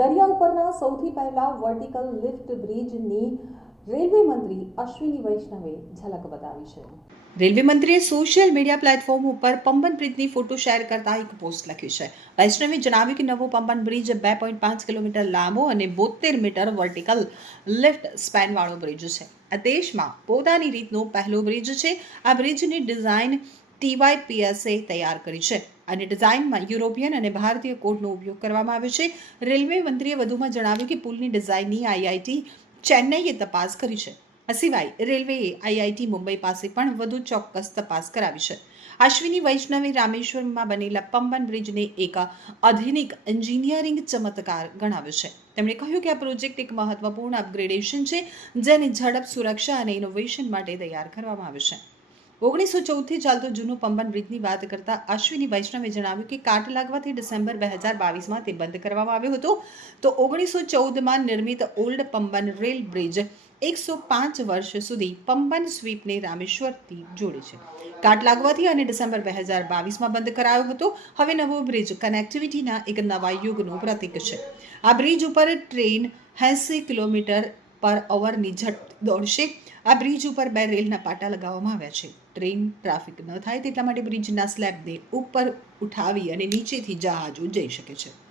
દરિયા ઉપરના સૌથી પહેલા વર્ટિકલ લિફ્ટ બ્રિજની રેલવે મંત્રી અશ્વિની વૈષ્ણવે ઝલક બતાવી છે. રેલવે મંત્રીએ સોશિયલ મીડિયા પ્લેટફોર્મ ઉપર પંબન બ્રિજની ફોટો શેર કરતા એક પોસ્ટ લખ્યું છે. વૈષ્ણવે જણાવ્યું કે નવો પંબન બ્રિજ બે પોઈન્ટ પાંચ કિલોમીટર લાંબો અને બોતેર મીટર વર્ટિકલ લિફ્ટ સ્પેનવાળો બ્રિજ છે. આ દેશમાં પોતાની રીતનો પહેલો બ્રિજ છે. આ બ્રિજની ડિઝાઇન ટીવાય પીએસએ તૈયાર કરી છે અને ડિઝાઇનમાં યુરોપિયન અને ભારતીય કોડનો ઉપયોગ કરવામાં આવ્યો છે. રેલવે મંત્રીએ વધુમાં જણાવ્યું કે પુલની ડિઝાઇનની આઈઆઈટી ચેન્નઈએ તપાસ કરી છે. આ સિવાય રેલવેએ આઈઆઈટી મુંબઈ પાસે પણ વધુ ચોક્કસ તપાસ કરાવી છે. અશ્વિની વૈષ્ણવે રામેશ્વરમાં બનેલા પંબન બ્રિજને એક આધુનિક એન્જિનિયરિંગ ચમત્કાર ગણાવ્યો છે. તેમણે કહ્યું કે આ પ્રોજેક્ટ એક મહત્વપૂર્ણ અપગ્રેડેશન છે, જેને ઝડપ સુરક્ષા અને ઇનોવેશન માટે તૈયાર કરવામાં આવ્યો છે. ઓગણીસો ચૌદથી ચાલતો જૂનો પંબન બ્રિજની વાત કરતા અશ્વિની વૈષ્ણવે જણાવ્યું કે કાટ લાગવાથી ડિસેમ્બર બે હજાર બાવીસમાં તે બંધ કરવામાં આવ્યો હતો. તો ઓગણીસો ચૌદમાં નિર્મિત ઓલ્ડ પંબન રેલ બ્રિજ એકસો પાંચ વર્ષ સુધી પંબન સ્વીપને રામેશ્વરથી જોડે છે. કાટ લાગવાથી અને ડિસેમ્બર બે હજાર બાવીસમાં બંધ કરાયો હતો. હવે નવો બ્રિજ કનેક્ટિવિટીના એક નવા યુગનું પ્રતીક છે. આ બ્રિજ ઉપર ટ્રેન એંસી કિલોમીટર પર અવરની ઝડપ દોડશે. આ બ્રિજ ઉપર બે રેલના પાટા લગાવવામાં આવ્યા છે. ટ્રેન ટ્રાફિક ન થાય તેટલા માટે બ્રિજના સ્લેબને ઉપર ઉઠાવી અને નીચેથી જહાજો જઈ શકે છે.